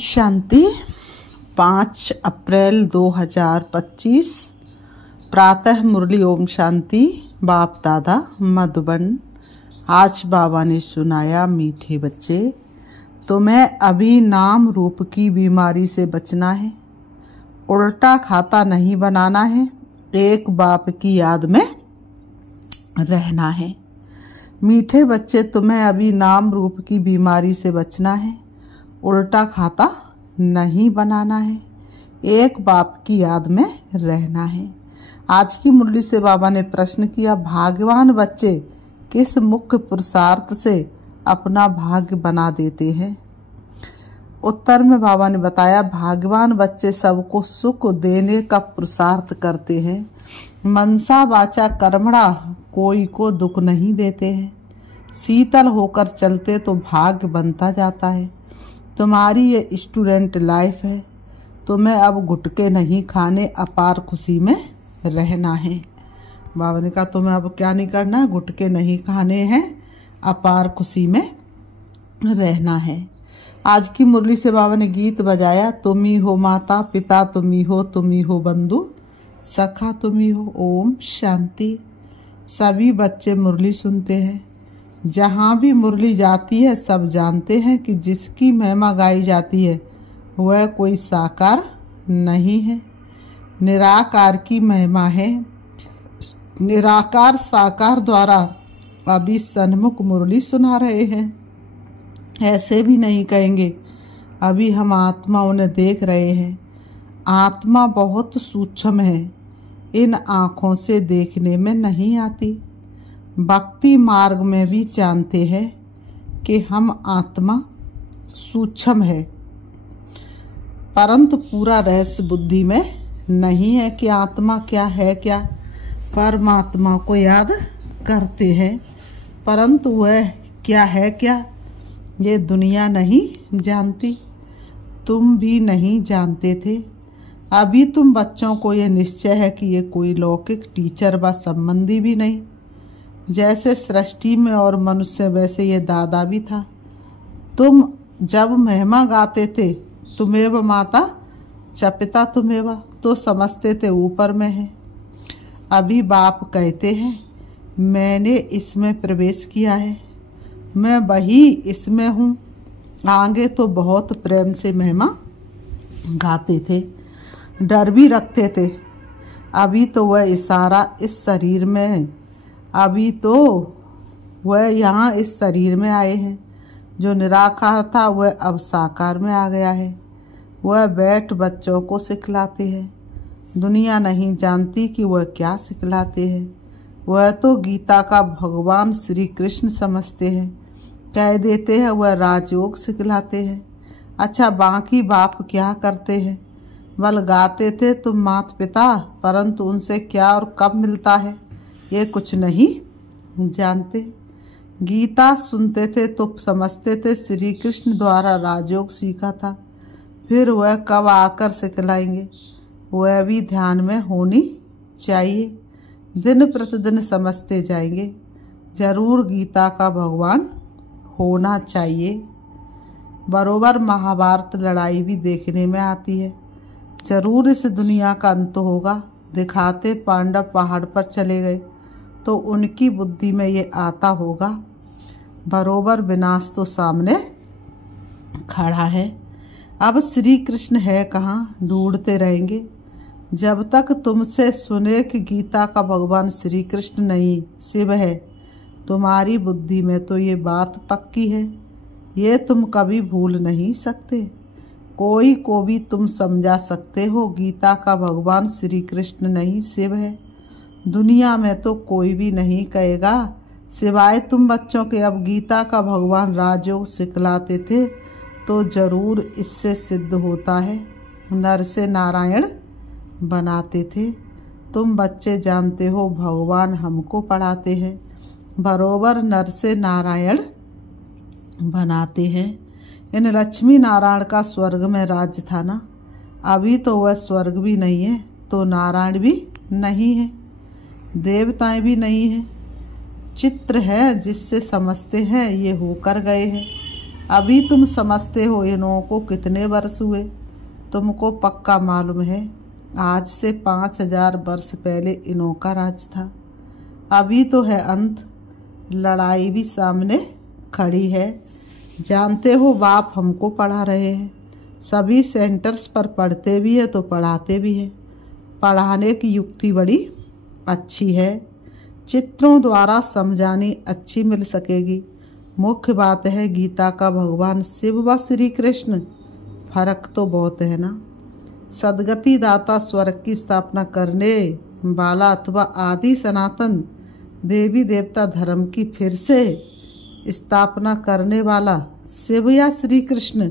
शांति। 5 अप्रैल 2025 प्रातः मुरली। ओम शांति। बाप दादा मधुबन। आज बाबा ने सुनाया, मीठे बच्चे, तुम्हें अभी नाम रूप की बीमारी से बचना है, उल्टा खाता नहीं बनाना है, एक बाप की याद में रहना है। मीठे बच्चे, तुम्हें अभी नाम रूप की बीमारी से बचना है, उल्टा खाता नहीं बनाना है, एक बाप की याद में रहना है। आज की मुरली से बाबा ने प्रश्न किया, भाग्यवान बच्चे किस मुख्य पुरुषार्थ से अपना भाग्य बना देते हैं? उत्तर में बाबा ने बताया, भाग्यवान बच्चे सबको सुख देने का पुरुषार्थ करते हैं, मनसा वाचा कर्मणा कोई को दुख नहीं देते हैं, शीतल होकर चलते तो भाग्य बनता जाता है। तुम्हारी ये स्टूडेंट लाइफ है, तुम्हें अब गुटके नहीं खाने, अपार खुशी में रहना है। बाबा ने कहा, तुम्हें अब क्या नहीं करना है, गुटके नहीं खाने हैं, अपार खुशी में रहना है। आज की मुरली से बाबा ने गीत बजाया, तुम ही हो माता पिता, तुम ही हो बंधु सखा, तुम ही हो। ओम शांति। सभी बच्चे मुरली सुनते हैं, जहाँ भी मुरली जाती है सब जानते हैं कि जिसकी महिमा गाई जाती है वह कोई साकार नहीं है, निराकार की महिमा है। निराकार साकार द्वारा अभी सन्मुख मुरली सुना रहे हैं। ऐसे भी नहीं कहेंगे, अभी हम आत्मा उन्हें देख रहे हैं। आत्मा बहुत सूक्ष्म है, इन आँखों से देखने में नहीं आती। भक्ति मार्ग में भी जानते हैं कि हम आत्मा सूक्ष्म है, परंतु पूरा रहस्य बुद्धि में नहीं है कि आत्मा क्या है। क्या परमात्मा को याद करते हैं, परंतु वह क्या है क्या ये दुनिया नहीं जानती, तुम भी नहीं जानते थे। अभी तुम बच्चों को ये निश्चय है कि ये कोई लौकिक टीचर व संबंधी भी नहीं, जैसे सृष्टि में और मनुष्य वैसे ये दादा भी था। तुम जब महिमा गाते थे, तुमेव माता च पिता तुमेव, तो समझते थे ऊपर में है। अभी बाप कहते हैं, मैंने इसमें प्रवेश किया है, मैं वही इसमें हूँ। आगे तो बहुत प्रेम से महिमा गाते थे, डर भी रखते थे। अभी तो वह इशारा इस शरीर में है, अभी तो वह यहाँ इस शरीर में आए हैं। जो निराकार था वह अब साकार में आ गया है। वह बैठ बच्चों को सिखलाते हैं। दुनिया नहीं जानती कि वह क्या सिखलाते हैं। वह तो गीता का भगवान श्री कृष्ण समझते हैं, कह देते हैं वह राजयोग सिखलाते हैं। अच्छा, बाकी बाप क्या करते हैं? बल गाते थे तुम माता पिता, परंतु उनसे क्या और कब मिलता है ये कुछ नहीं जानते। गीता सुनते थे तो समझते थे श्री कृष्ण द्वारा राजयोग सीखा था, फिर वह कब आकर सिखलाएंगे वह भी ध्यान में होनी चाहिए। दिन प्रतिदिन समझते जाएंगे, जरूर गीता का भगवान होना चाहिए। बरोबर महाभारत लड़ाई भी देखने में आती है, जरूर इस दुनिया का अंत होगा। दिखाते पांडव पहाड़ पर चले गए तो उनकी बुद्धि में ये आता होगा, बरोबर विनाश तो सामने खड़ा है। अब श्री कृष्ण है कहाँ, ढूंढते रहेंगे जब तक तुमसे सुने कि गीता का भगवान श्री कृष्ण नहीं शिव है। तुम्हारी बुद्धि में तो ये बात पक्की है, ये तुम कभी भूल नहीं सकते। कोई को भी तुम समझा सकते हो गीता का भगवान श्री कृष्ण नहीं शिव है। दुनिया में तो कोई भी नहीं कहेगा सिवाय तुम बच्चों के। अब गीता का भगवान राजयोग सिखलाते थे तो जरूर इससे सिद्ध होता है, नर से नारायण बनाते थे। तुम बच्चे जानते हो भगवान हमको पढ़ाते हैं, बरोबर नर से नारायण बनाते हैं। इन लक्ष्मी नारायण का स्वर्ग में राज्य था ना, अभी तो वह स्वर्ग भी नहीं है तो नारायण भी नहीं है, देवताएं भी नहीं है। चित्र है जिससे समझते हैं ये होकर गए हैं, अभी तुम समझते हो इन्हों को कितने वर्ष हुए। तुमको पक्का मालूम है आज से 5000 वर्ष पहले इन्हों का राज था। अभी तो है अंत, लड़ाई भी सामने खड़ी है। जानते हो बाप हमको पढ़ा रहे हैं, सभी सेंटर्स पर पढ़ते भी है तो पढ़ाते भी है। पढ़ाने की युक्ति बड़ी अच्छी है, चित्रों द्वारा समझानी अच्छी मिल सकेगी। मुख्य बात है गीता का भगवान शिव व श्री कृष्ण, फर्क तो बहुत है ना। सदगति दाता स्वर्ग की स्थापना करने वाला अथवा आदि सनातन देवी देवता धर्म की फिर से स्थापना करने वाला शिव या श्री कृष्ण,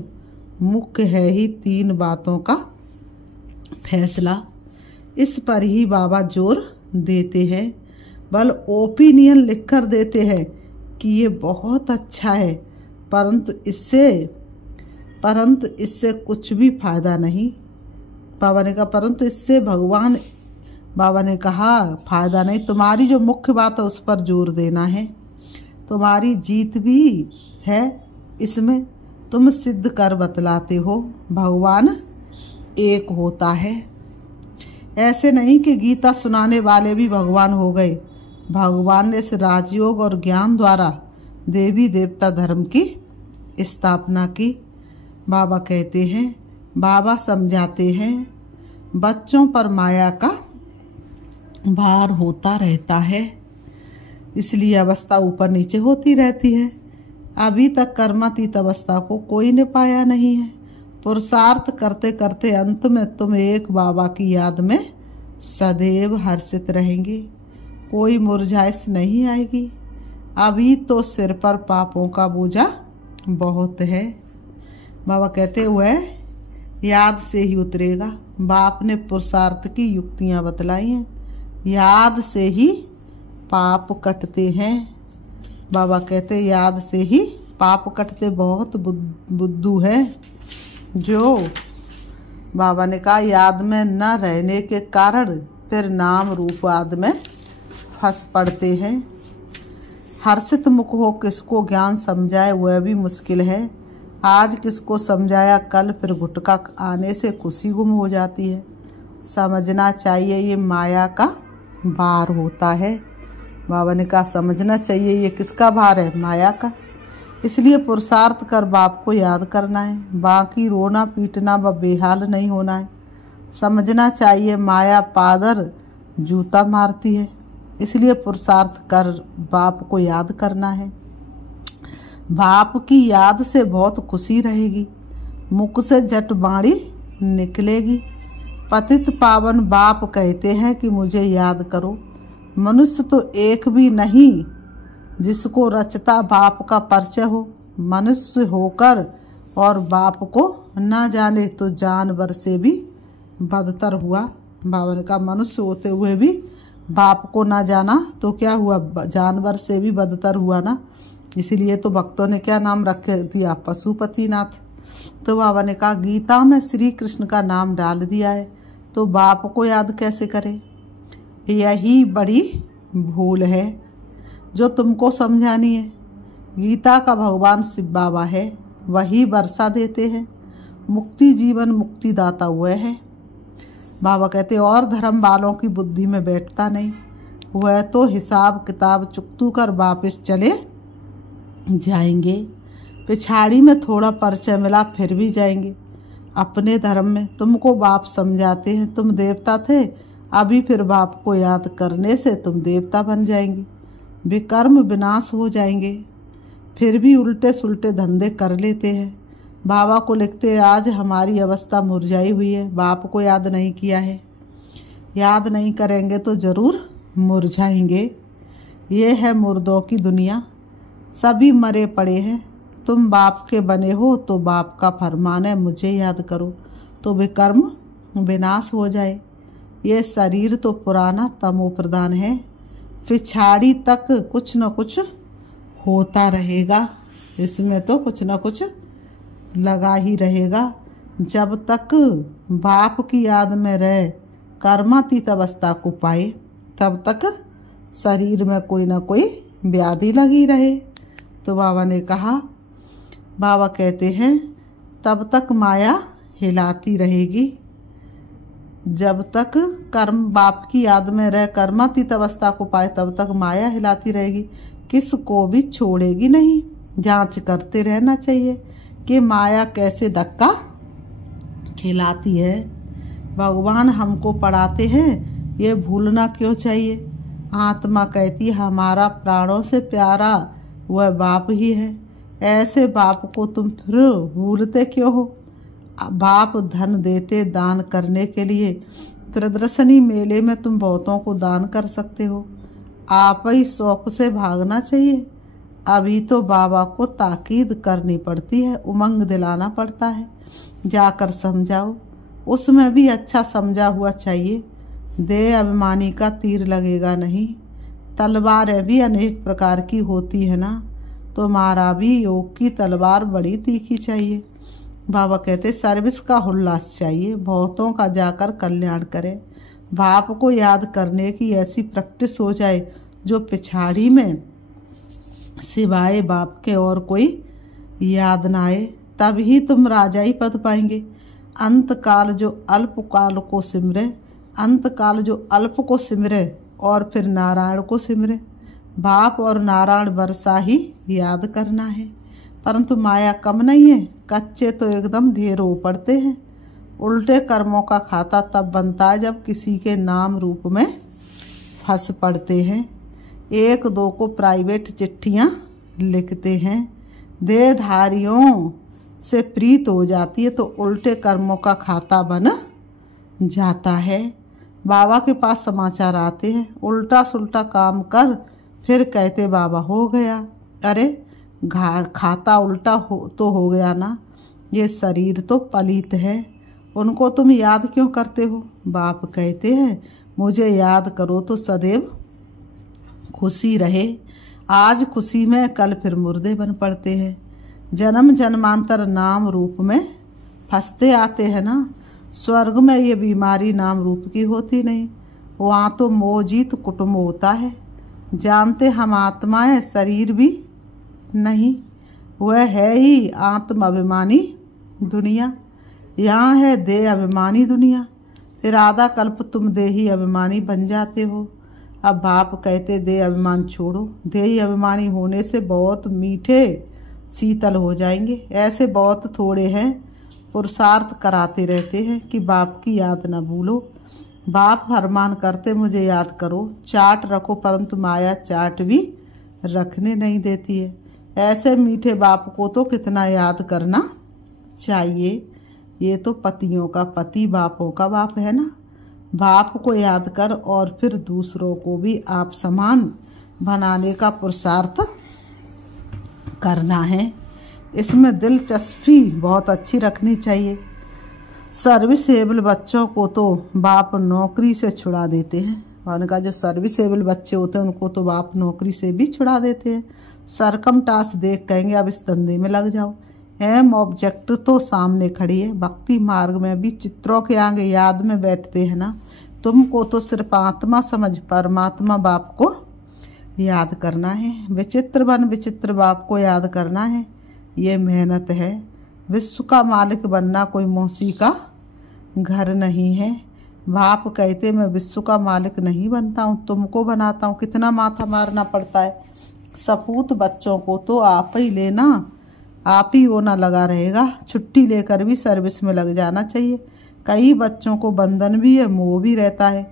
मुख्य है ही 3 बातों का फैसला। इस पर ही बाबा जोर देते हैं, बल ओपिनियन लिखकर देते हैं कि ये बहुत अच्छा है, परंतु इससे कुछ भी फायदा नहीं। बाबा ने कहा परंतु इससे बाबा ने कहा फायदा नहीं। तुम्हारी जो मुख्य बात है उस पर जोर देना है, तुम्हारी जीत भी है इसमें। तुम सिद्ध कर बतलाते हो भगवान एक होता है। ऐसे नहीं कि गीता सुनाने वाले भी भगवान हो गए। भगवान ने इस राजयोग और ज्ञान द्वारा देवी देवता धर्म की स्थापना की। बाबा कहते हैं, बाबा समझाते हैं, बच्चों पर माया का भार होता रहता है, इसलिए अवस्था ऊपर नीचे होती रहती है। अभी तक कर्मातीत अवस्था को कोई ने पाया नहीं है। पुरुषार्थ करते करते अंत में तुम एक बाबा की याद में सदैव हर्षित रहेंगे, कोई मुरझाइश नहीं आएगी। अभी तो सिर पर पापों का बोझा बहुत है। बाबा कहते हुए याद से ही उतरेगा। बाप ने पुरुषार्थ की युक्तियां बतलाई हैं, याद से ही पाप कटते हैं। बाबा कहते याद से ही पाप कटते। बहुत बुद्धू है जो बाबा ने कहा याद में न रहने के कारण फिर नाम रूप आदि में फंस पड़ते हैं। हर्षित मुख हो किसको ज्ञान समझाए वह भी मुश्किल है। आज किसको समझाया कल फिर गुटका आने से खुशी गुम हो जाती है। समझना चाहिए ये माया का भार होता है। बाबा ने कहा समझना चाहिए ये किसका भार है, माया का। इसलिए पुरुषार्थ कर बाप को याद करना है, बाकी रोना पीटना व बेहाल नहीं होना है। समझना चाहिए माया पादर जूता मारती है, इसलिए पुरुषार्थ कर बाप को याद करना है। बाप की याद से बहुत खुशी रहेगी, मुख से झट बाणी निकलेगी। पतित पावन बाप कहते हैं कि मुझे याद करो। मनुष्य तो एक भी नहीं जिसको रचता बाप का परिचय हो। मनुष्य होकर और बाप को ना जाने तो जानवर से भी बदतर हुआ। बाबा ने कहा मनुष्य होते हुए भी बाप को ना जाना तो क्या हुआ, जानवर से भी बदतर हुआ ना। इसीलिए तो भक्तों ने क्या नाम रख दिया, पशुपतिनाथ। तो बाबा ने कहा गीता में श्री कृष्ण का नाम डाल दिया है तो बाप को याद कैसे करें। यही बड़ी भूल है जो तुमको समझानी है। गीता का भगवान शिव बाबा है, वही वर्षा देते हैं। मुक्ति जीवन मुक्तिदाता हुए है। बाबा कहते और धर्म वालों की बुद्धि में बैठता नहीं, वह तो हिसाब किताब चुकतू कर वापस चले जाएंगे। पिछाड़ी में थोड़ा परिचय मिला फिर भी जाएंगे अपने धर्म में। तुमको बाप समझाते हैं तुम देवता थे, अभी फिर बाप को याद करने से तुम देवता बन जाएंगे, विकर्म विनाश हो जाएंगे। फिर भी उल्टे सुल्टे धंधे कर लेते हैं। बाबा को लिखते आज हमारी अवस्था मुरझाई हुई है, बाप को याद नहीं किया है। याद नहीं करेंगे तो जरूर मुरझाएंगे। ये है मुर्दों की दुनिया, सभी मरे पड़े हैं। तुम बाप के बने हो तो बाप का फरमान है मुझे याद करो तो विकर्म विनाश हो जाए। ये शरीर तो पुराना तमो प्रधान है, पिछाड़ी तक कुछ न कुछ होता रहेगा। इसमें तो कुछ न कुछ लगा ही रहेगा। जब तक बाप की याद में रहे कर्मातीत अवस्था को पाए तब तक शरीर में कोई न कोई व्याधि लगी रहे। तो बाबा ने कहा बाबा कहते हैं तब तक माया हिलाती रहेगी, जब तक कर्म बाप की याद में रह कर्मातीत अवस्था को पाए तब तक माया हिलाती रहेगी, किसको भी छोड़ेगी नहीं। जांच करते रहना चाहिए कि माया कैसे धक्का खिलाती है। भगवान हमको पढ़ाते हैं, ये भूलना क्यों चाहिए। आत्मा कहती है हमारा प्राणों से प्यारा वह बाप ही है, ऐसे बाप को तुम फिर भूलते क्यों हो। बाप धन देते दान करने के लिए, प्रदर्शनी मेले में तुम बहुतों को दान कर सकते हो। आप ही शौक से भागना चाहिए। अभी तो बाबा को ताकीद करनी पड़ती है, उमंग दिलाना पड़ता है। जाकर समझाओ, उसमें भी अच्छा समझा हुआ चाहिए। देह अभिमानी का तीर लगेगा नहीं। तलवारें भी अनेक प्रकार की होती है ना, तुम्हारा भी योग की तलवार बड़ी तीखी चाहिए। बाबा कहते सर्विस का उल्लास चाहिए, बहुतों का जाकर कल्याण करे। बाप को याद करने की ऐसी प्रैक्टिस हो जाए जो पिछाड़ी में सिवाय बाप के और कोई याद ना आए, तभी तुम राजाई पद पाएंगे। अंतकाल जो अल्पकाल को सिमरे, अंतकाल जो अल्प को सिमरे और फिर नारायण को सिमरे। बाप और नारायण वर्षा ही याद करना है, परंतु माया कम नहीं है। कच्चे तो एकदम ढेर हो पड़ते हैं। उल्टे कर्मों का खाता तब बनता है जब किसी के नाम रूप में फंस पड़ते हैं। एक दो को प्राइवेट चिट्ठियां लिखते हैं, देहधारियों से प्रीत हो जाती है तो उल्टे कर्मों का खाता बन जाता है। बाबा के पास समाचार आते हैं, उल्टा सुल्टा काम कर फिर कहते बाबा हो गया। अरे खाता उल्टा हो गया ना, ये शरीर तो पलित है, उनको तुम याद क्यों करते हो। बाप कहते हैं मुझे याद करो तो सदैव खुशी रहे। आज खुशी में कल फिर मुर्दे बन पड़ते हैं। जन्म जन्मांतर नाम रूप में फंसते आते हैं ना। स्वर्ग में ये बीमारी नाम रूप की होती नहीं, वहाँ तो मोजीत कुटुंब होता है। जानते हम आत्माएं, शरीर भी नहीं, वह है ही आत्म अभिमानी दुनिया। यहाँ है देह अभिमानी दुनिया। फिर आधा कल्प तुम देही अभिमानी बन जाते हो। अब बाप कहते देह अभिमान छोड़ो, देही अभिमानी होने से बहुत मीठे शीतल हो जाएंगे। ऐसे बहुत थोड़े हैं, पुरुषार्थ कराते रहते हैं कि बाप की याद न भूलो। बाप फरमान करते मुझे याद करो, चाट रखो, परंतु माया चाट भी रखने नहीं देती है। ऐसे मीठे बाप को तो कितना याद करना चाहिए। ये तो पतियों का पति, बापों का बाप है ना। बाप को याद कर और फिर दूसरों को भी आप समान बनाने का पुरुषार्थ करना है। इसमें दिलचस्पी बहुत अच्छी रखनी चाहिए। सर्विसेबल बच्चों को तो बाप नौकरी से छुड़ा देते हैं, और उनका जो सर्विसेबल बच्चे होते हैं उनको तो बाप नौकरी से भी छुड़ा देते हैं। सरकम टास्क देख कहेंगे अब इस धंधे में लग जाओ। एम ऑब्जेक्ट तो सामने खड़ी है। भक्ति मार्ग में भी चित्रों के आगे याद में बैठते हैं ना। तुमको तो सिर्फ आत्मा समझ परमात्मा बाप को याद करना है। विचित्र बन विचित्र बाप को याद करना है, ये मेहनत है। विश्व का मालिक बनना कोई मौसी का घर नहीं है। बाप कहते मैं विश्व का मालिक नहीं बनता हूँ, तुमको बनाता हूँ। कितना माथा मारना पड़ता है। सपूत बच्चों को तो आप ही लेना, आप ही वो ना लगा रहेगा। छुट्टी लेकर भी सर्विस में लग जाना चाहिए। कई बच्चों को बंधन भी है, मोह भी रहता है।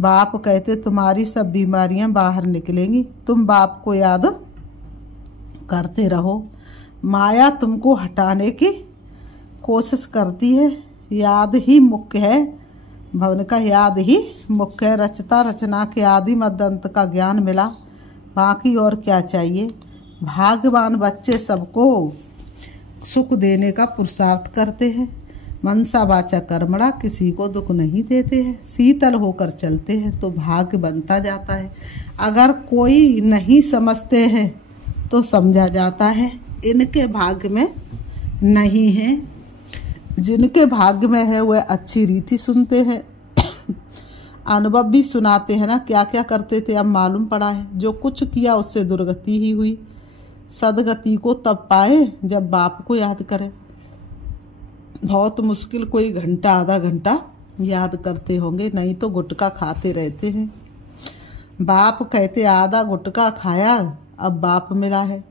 बाप कहते तुम्हारी सब बीमारियां बाहर निकलेंगी, तुम बाप को याद करते रहो। माया तुमको हटाने की कोशिश करती है। याद ही मुख्य है, भवन का याद ही मुख्य है। रचता रचना के आदि मध्य अंत का ज्ञान मिला, बाकी और क्या चाहिए। भाग्यवान बच्चे सबको सुख देने का पुरुषार्थ करते हैं। मनसा वाचा कर्मणा, किसी को दुख नहीं देते हैं। शीतल होकर चलते हैं तो भाग्य बनता जाता है। अगर कोई नहीं समझते हैं तो समझा जाता है इनके भाग्य में नहीं है। जिनके भाग्य में है वह अच्छी रीति सुनते हैं, अनुभव भी सुनाते हैं ना। क्या क्या करते थे अब मालूम पड़ा है। जो कुछ किया उससे दुर्गति ही हुई। सदगति को तब पाए जब बाप को याद करें। बहुत मुश्किल कोई घंटा आधा घंटा याद करते होंगे, नहीं तो गुटखा खाते रहते हैं। बाप कहते आधा गुटखा खाया अब बाप मिला है।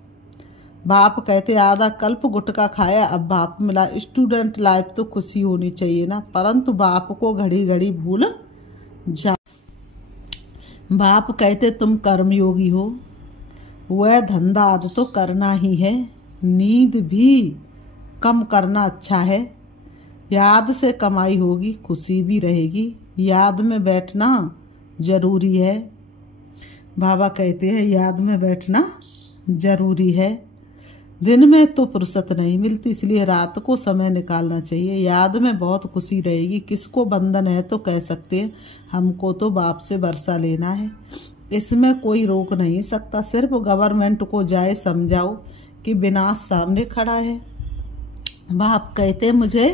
बाप कहते आधा कल्प गुटखा खाया अब बाप मिला। स्टूडेंट लाइफ तो खुशी होनी चाहिए ना, परंतु बाप को घड़ी घड़ी भूल जा। बाप कहते तुम कर्मयोगी हो, वह धंधा आज तो करना ही है। नींद भी कम करना अच्छा है। याद से कमाई होगी, खुशी भी रहेगी। याद में बैठना जरूरी है। बाबा कहते हैं याद में बैठना जरूरी है। दिन में तो फुर्सत नहीं मिलती, इसलिए रात को समय निकालना चाहिए। याद में बहुत खुशी रहेगी। किसको बंधन है तो कह सकते हैं, हमको तो बाप से वर्षा लेना है। इसमें कोई रोक नहीं सकता। सिर्फ गवर्नमेंट को जाए समझाओ कि विनाश सामने खड़ा है। बाप कहते मुझे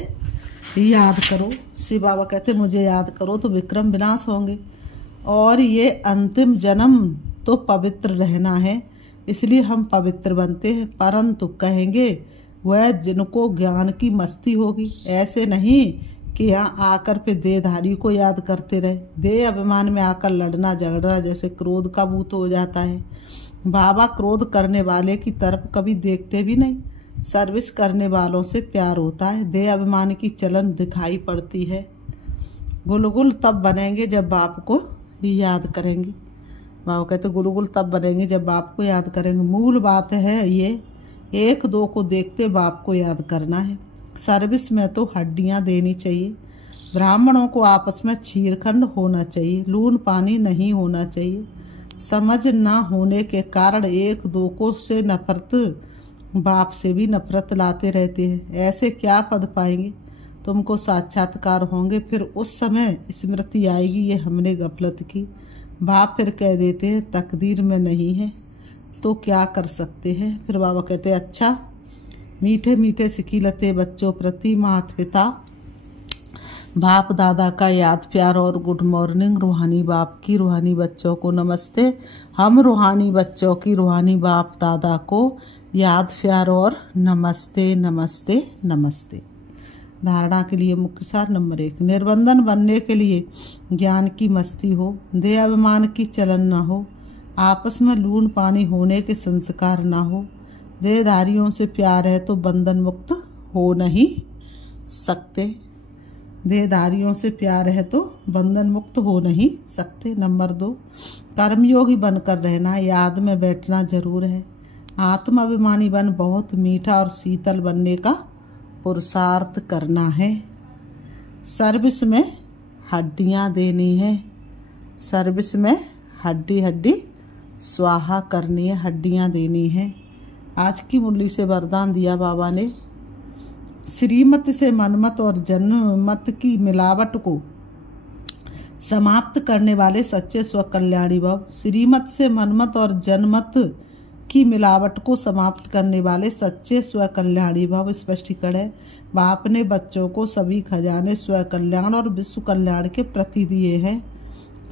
याद करो, शिव बाबा कहते मुझे याद करो तो विक्रम विनाश होंगे। और ये अंतिम जन्म तो पवित्र रहना है, इसलिए हम पवित्र बनते हैं। परंतु कहेंगे वह जिनको ज्ञान की मस्ती होगी, ऐसे नहीं कि यहाँ आकर पे देहधारी को याद करते रहे। देह अभिमान में आकर लड़ना झगड़ना जैसे क्रोध का भूत हो जाता है। बाबा क्रोध करने वाले की तरफ कभी देखते भी नहीं। सर्विस करने वालों से प्यार होता है। देह अभिमान की चलन दिखाई पड़ती है। गुलगुल तब बनेंगे जब बाप को याद करेंगे। बाबा कहते गुलगुल तब बनेंगे जब बाप को याद करेंगे। मूल बात है ये, एक दो को देखते बाप को याद करना है। सर्विस में तो हड्डियां देनी चाहिए। ब्राह्मणों को आपस में छीरखंड होना चाहिए, लून पानी नहीं होना चाहिए। समझ ना होने के कारण एक दो को से नफरत, बाप से भी नफरत लाते रहते हैं। ऐसे क्या पद पाएंगे? तुमको साक्षात्कार होंगे, फिर उस समय स्मृति आएगी ये हमने गफलत की। बाप फिर कह देते हैं तकदीर में नहीं है तो क्या कर सकते हैं। फिर बाबा कहते हैं अच्छा, मीठे मीठे सिकीलते बच्चों प्रति माता पिता बाप दादा का याद प्यार और गुड मॉर्निंग। रूहानी बाप की रूहानी बच्चों को नमस्ते। हम रूहानी बच्चों की रूहानी बाप दादा को याद प्यार और नमस्ते नमस्ते नमस्ते। धारणा के लिए मुख्य सार नंबर 1, निर्बंधन बनने के लिए ज्ञान की मस्ती हो, देह अभिमान की चलन न हो, आपस में लून पानी होने के संस्कार न हो। देहधारियों से प्यार है तो बंधन मुक्त हो नहीं सकते। देहधारियों से प्यार है तो बंधन मुक्त हो नहीं सकते। नंबर 2, कर्मयोगी बनकर रहना, याद में बैठना जरूर है। आत्माभिमानी बन बहुत मीठा और शीतल बनने का पुरुषार्थ करना है। सर्विस में हड्डियां देनी है। सर्विस में हड्डी हड्डी स्वाहा करनी है, हड्डियां देनी है। आज की मुरली से वरदान दिया बाबा ने, श्रीमत से मनमत और जन्मत की मिलावट को समाप्त करने वाले सच्चे स्वकल्याणी भव। श्रीमत से मनमत और जन्मत की मिलावट को समाप्त करने वाले सच्चे स्वकल्याणी भव। स्पष्टीकरण है, बाप ने बच्चों को सभी खजाने स्वकल्याण और विश्व कल्याण के प्रति दिए हैं,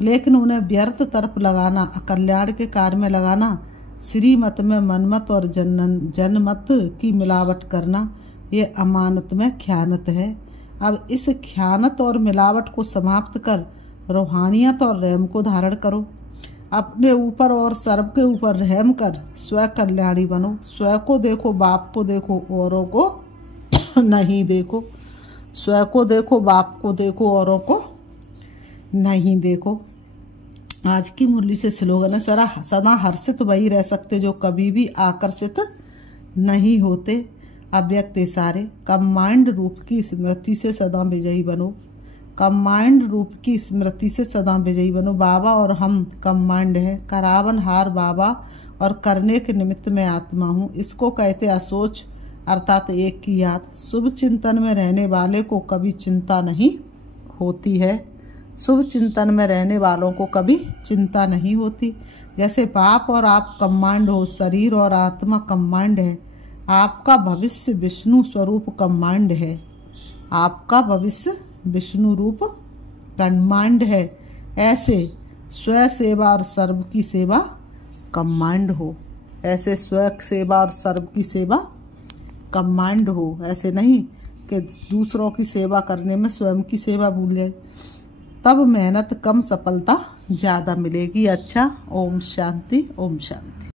लेकिन उन्हें व्यर्थ तरफ लगाना, अकल्याण के कार्य में लगाना, श्रीमत में मनमत और जनमत की मिलावट करना, ये अमानत में ख्यानत है। अब इस ख्यानत और मिलावट को समाप्त कर रूहानियत और रहम को धारण करो। अपने ऊपर और सर्व के ऊपर रहम कर स्व कल्याणी बनो। स्व को देखो, बाप को देखो, औरों को नहीं देखो। स्व को देखो, बाप को देखो, औरों को नहीं देखो। आज की मुरली से स्लोगन है, सदा हर्षित वही रह सकते जो कभी भी आकर्षित नहीं होते। अव्यक्त सारे कंबाइंड रूप की स्मृति से सदा विजयी बनो। कंबाइंड रूप की स्मृति से सदा विजयी बनो। बाबा और हम कंबाइंड है। करावन हार बाबा और करने के निमित्त में आत्मा हूँ। इसको कहते असोच, अर्थात एक की याद। शुभ चिंतन में रहने वाले को कभी चिंता नहीं होती है। शुभ चिंतन में रहने वालों को कभी चिंता नहीं होती। जैसे बाप और आप कंबाइंड हो, शरीर और आत्मा कंबाइंड है। आपका भविष्य विष्णु स्वरूप कंबाइंड है। आपका भविष्य विष्णु रूप कंबाइंड है। ऐसे स्व सेवा और सर्व की सेवा कंबाइंड हो। ऐसे स्वयं सेवा और सर्व की सेवा कंबाइंड हो, ऐसे नहीं कि दूसरों की सेवा करने में स्वयं की सेवा भूल जाए, तब मेहनत कम सफलता ज़्यादा मिलेगी। अच्छा, ओम शांति, ओम शांति।